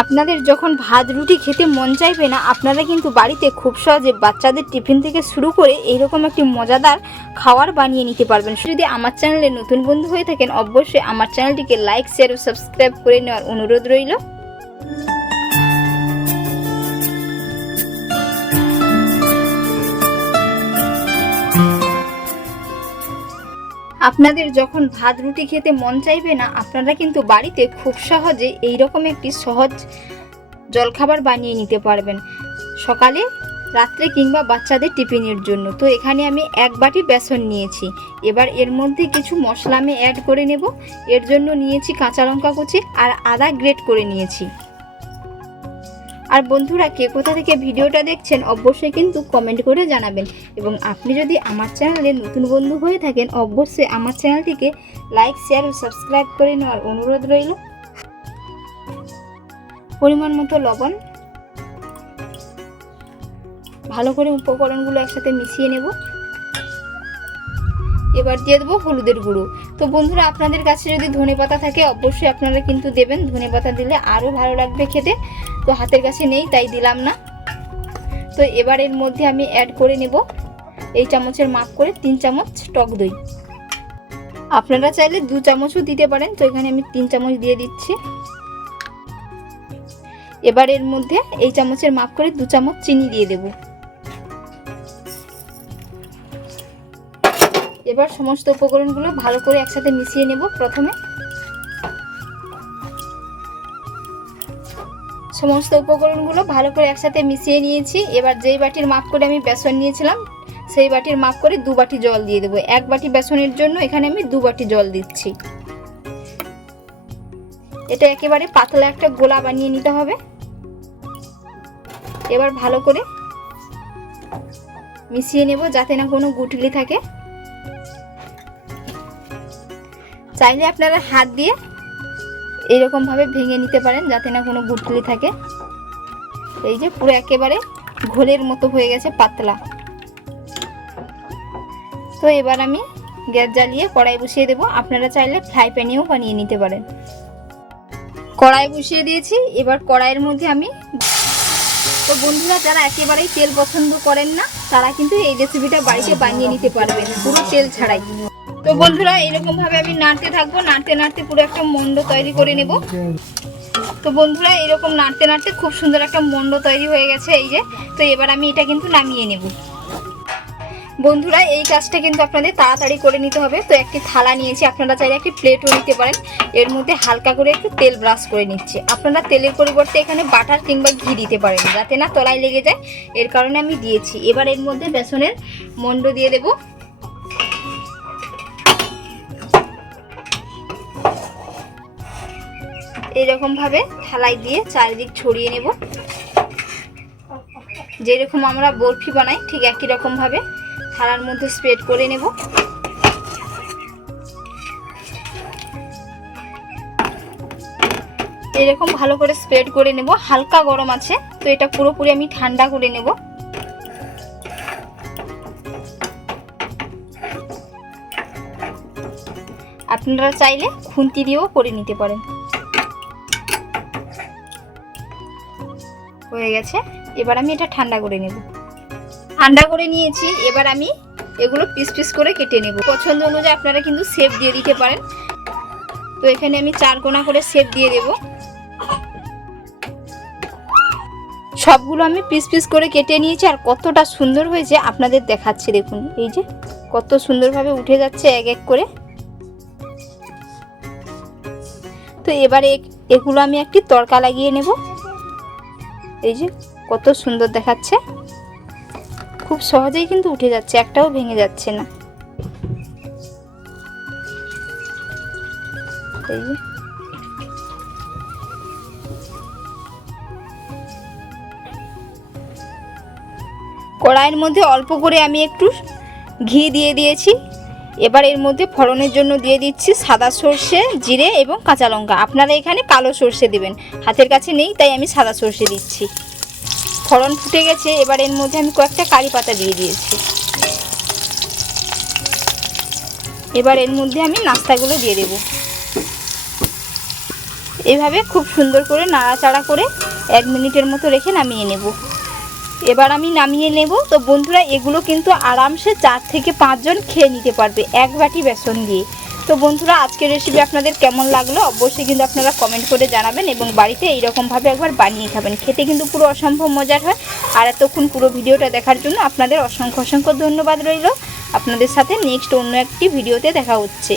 আপনাদের যখন ভাত, রুটি খেতে মন চাইবে না, আপনারা কিন্তু বাড়িতে খুব সহজে বাচ্চাদের টিফিন থেকে শুরু করে এইরকম একটি মজাদার খাওয়ার বানিয়ে নিতে পারবেন। যদি আমার চ্যানেলে নতুন বন্ধু হয়ে থাকেন, অবশ্যই আমার চ্যানেলটিকে লাইক শেয়ার ও সাবস্ক্রাইব করে নেওয়ার অনুরোধ রইল। আপনাদের যখন ভাত, রুটি খেতে মন চাইবে না, আপনারা কিন্তু বাড়িতে খুব সহজে এই রকম একটি সহজ জলখাবার বানিয়ে নিতে পারবেন। সকালে, রাত্রে কিংবা বাচ্চাদের টিফিনের জন্য। তো এখানে আমি এক বাটি বেসন নিয়েছি। এবার এর মধ্যে কিছু মশলা আমি অ্যাড করে নেব। এর জন্য নিয়েছি কাঁচা লঙ্কা কুচি আর আদা গ্রেট করে নিয়েছি। আর বন্ধুরা কে কোথা থেকে ভিডিওটা দেখছেন, অবশ্যই কিন্তু কমেন্ট করে জানাবেন। এবং আপনি যদি আমার চ্যানেলে নতুন বন্ধু হয়ে থাকেন, অবশ্যই আমার চ্যানেলটিকে লাইক শেয়ার ও সাবস্ক্রাইব করে নেওয়ার অনুরোধ রইল। পরিমাণ মতো লবণ। ভালো করে উপকরণগুলো একসাথে মিশিয়ে নেব। এবার দিয়ে দেবো হলুদের গুঁড়ো। তো বন্ধুরা, আপনাদের কাছে যদি ধনে পাতা থাকে, অবশ্যই আপনারা কিন্তু দেবেন। ধনে পাতা দিলে আরও ভালো লাগবে খেতে। তো হাতের কাছে নেই, তাই দিলাম না। তো এবার এর মধ্যে আমি অ্যাড করে নেব এই চামচের মাপ করে তিন চামচ টক দই। আপনারা চাইলে দু চামচও দিতে পারেন। তো এখানে আমি তিন চামচ দিয়ে দিচ্ছি। এবার এর মধ্যে এই চামচের মাপ করে দু চামচ চিনি দিয়ে দেব। এবার সমস্ত উপকরণগুলো ভালো করে একসাথে মিশিয়ে নেব প্রথমে। সমস্ত উপকরণগুলো ভালো করে একসাথে মিশিয়ে নিয়েছি। এবার যেই বাটির মাপ করে আমি বেসন নিয়েছিলাম, সেই বাটির মাপ করে দু বাটি জল দিয়ে দেবো। এক বাটি বেসনের জন্য এখানে আমি দু বাটি জল দিচ্ছি। এটা একেবারে পাতলা একটা গোলা বানিয়ে নিতে হবে। এবার ভালো করে মিশিয়ে নেব যাতে না কোনো গুটলি থাকে। চাইলে আপনারা হাত দিয়ে এরকম ভাবে ভেঙে নিতে পারেন যাতে না কোনো গুটলি থাকে। এই যে পুরো একেবারে ঘোলের মতো হয়ে গেছে পাতলা। তো এবার আমি গ্যাস জ্বালিয়ে কড়াই বসিয়ে দেবো। আপনারা চাইলে ফ্রাই প্যানেও বানিয়ে নিতে পারেন। কড়াই বসিয়ে দিয়েছি। এবার কড়াইয়ের মধ্যে আমি তো বন্ধুরা, যারা একেবারেই তেল পছন্দ করেন না, তারা কিন্তু এই রেসিপিটা বাড়িতে বানিয়ে নিতে পারবেন। পুরো তেল ছাড়াই। তো বন্ধুরা এরকম ভাবে আমি নাড়তে থাকব। নাড়তে নাড়তে পুরো একটা মন্ড তৈরি করে নেব। তো বন্ধুরা, এরকম নাড়তে নাড়তে খুব সুন্দর একটা মন্ড তৈরি হয়ে গেছে এই যে। তো এবার আমি এটা কিন্তু নামিয়ে নেব। বন্ধুরা, এই কাজটা কিন্তু আপনাদের তাড়াতাড়ি করে নিতে হবে। তো একটি থালা নিয়েছি। আপনারা চাইলে একটি প্লেটও নিতে পারেন। এর মধ্যে হালকা করে একটু তেল ব্রাশ করে নিচ্ছে। আপনারা তেলের পরিবর্তে এখানে বাটার কিংবা ঘি দিতে পারেন, যাতে না তলায় লেগে যায়। এর কারণে আমি দিয়েছি। এবার এর মধ্যে বেসনের মন্ড দিয়ে দেবো। এইরকম ভাবে থালায় দিয়ে চারিদিক ছড়িয়ে নেব। যেরকম আমরা বরফি বানাই, ঠিক একই রকম ভাবে থালার মধ্যে স্প্রেড করে নেব। এরকম ভালো করে স্প্রেড করে নেব। হালকা গরম আছে, তো এটা পুরোপুরি আমি ঠান্ডা করে নেব। আপনারা চাইলে খুন্তি দিয়েও করে নিতে পারেন। হয়ে গেছে, এবার আমি এটা ঠান্ডা করে নেব। ঠান্ডা করে নিয়েছি, এবার আমি এগুলো পিস পিস করে কেটে নেব। পছন্দ অনুযায়ী আপনারা কিন্তু শেপ দিয়ে দিতে পারেন। তো এখানে আমি চার কোনা করে শেপ দিয়ে দেব। সবগুলো আমি পিস পিস করে কেটে নিয়েছি, আর কতটা সুন্দর হয়েছে আপনাদের দেখাচ্ছি, দেখুন। এই যে, কত সুন্দরভাবে উঠে যাচ্ছে এক এক করে। তো এবারে এগুলো আমি একটি তড়কা লাগিয়ে নেব। এই যে, কত সুন্দর দেখাচ্ছে। খুব সহজেই কিন্তু উঠে যাচ্ছে, একটাও ভেঙে যাচ্ছে না। এই যে। কড়াইয়ের মধ্যে অল্প করে আমি একটু ঘি দিয়ে দিয়েছি। এবার এর মধ্যে ফোড়নের জন্য দিয়ে দিচ্ছি সাদা সর্ষে, জিরে এবং কাঁচা লঙ্কা। আপনারা এখানে কালো সর্ষে দেবেন। হাতের কাছে নেই, তাই আমি সাদা সর্ষে দিচ্ছি। ফোড়ন ফুটে গেছে, এবার এর মধ্যে আমি কয়েকটা কারি পাতা দিয়ে দিয়েছি। এবার এর মধ্যে আমি নাস্তাগুলো দিয়ে দেব। এভাবে খুব সুন্দর করে নাড়াচাড়া করে এক মিনিটের মতো রেখে নামিয়ে নেব। এবার আমি নামিয়ে নেব। তো বন্ধুরা, এগুলো কিন্তু আরামসে চার থেকে পাঁচজন খেয়ে নিতে পারবে এক বাটি বেসন দিয়ে। তো বন্ধুরা, আজকের রেসিপি আপনাদের কেমন লাগল? অবশ্যই কিন্তু আপনারা কমেন্ট করে জানাবেন এবং বাড়িতে এইরকমভাবে একবার বানিয়ে খাবেন। খেতে কিন্তু পুরো অসম্ভব মজার হয়। আর এতক্ষণ পুরো ভিডিওটা দেখার জন্য আপনাদের অসংখ্য অসংখ্য ধন্যবাদ রইল। আপনাদের সাথে নেক্সট অন্য একটি ভিডিওতে দেখা হচ্ছে।